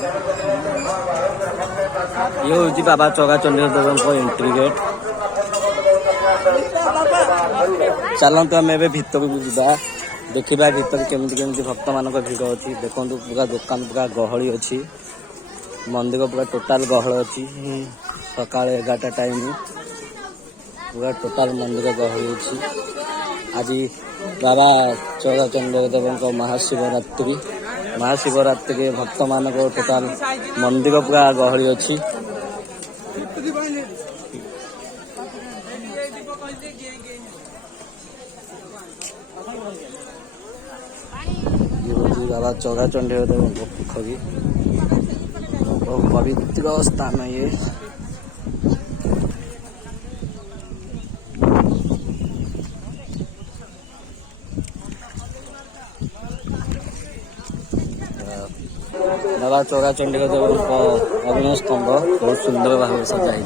ये हूँ बाबा चौगा चंडीदेव entry gate. चलतु आम ए भितर को जा देखा भर केमी भक्त मान भिड़ अच्छी देखो पूरा दुकान पूरा गहली अच्छी मंदिर पूरा टोटाल गहल अच्छी सका 11टा टाइम पूरा टोटाल मंदिर गहली अच्छी। आज बाबा चौगा चंडीदेव महाशिवरात्रि भक्त मान टोटाल मंदिर पूरा गहली अच्छी। बाबा चौगा चंडीदेव पोखरी पवित्र स्थान ये। बाबा चौगा चंडीदेव अग्नि स्तंभ बहुत सुंदर भाव सजाई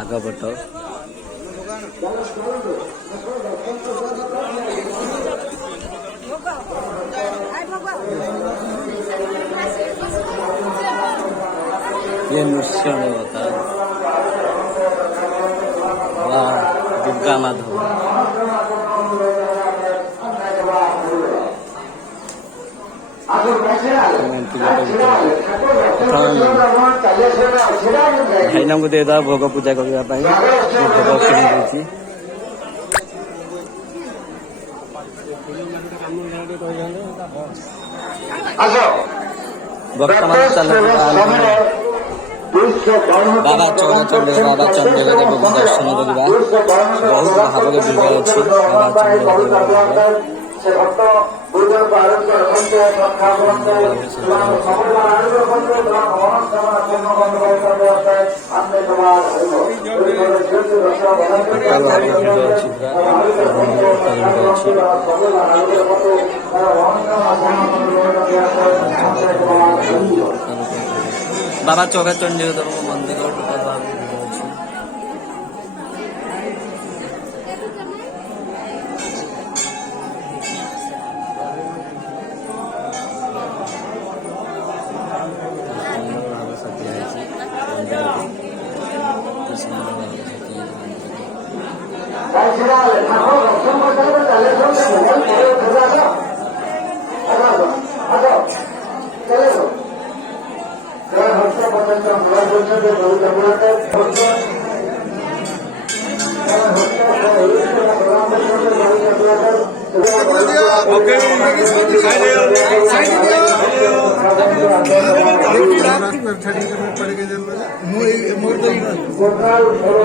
आगपट ये नृत्य होता दुर्गा माधव भाईना को देदा भोग पूजा करने भोग किणी भक्त मान चल बाबा चौगा चंडीदेव बाबा चंडीदेव दर्शन करवा बहुत भाव भिड़ अच्छी। बाबा चंडीदेव बाबा चौगा चंडीदेव मंदिर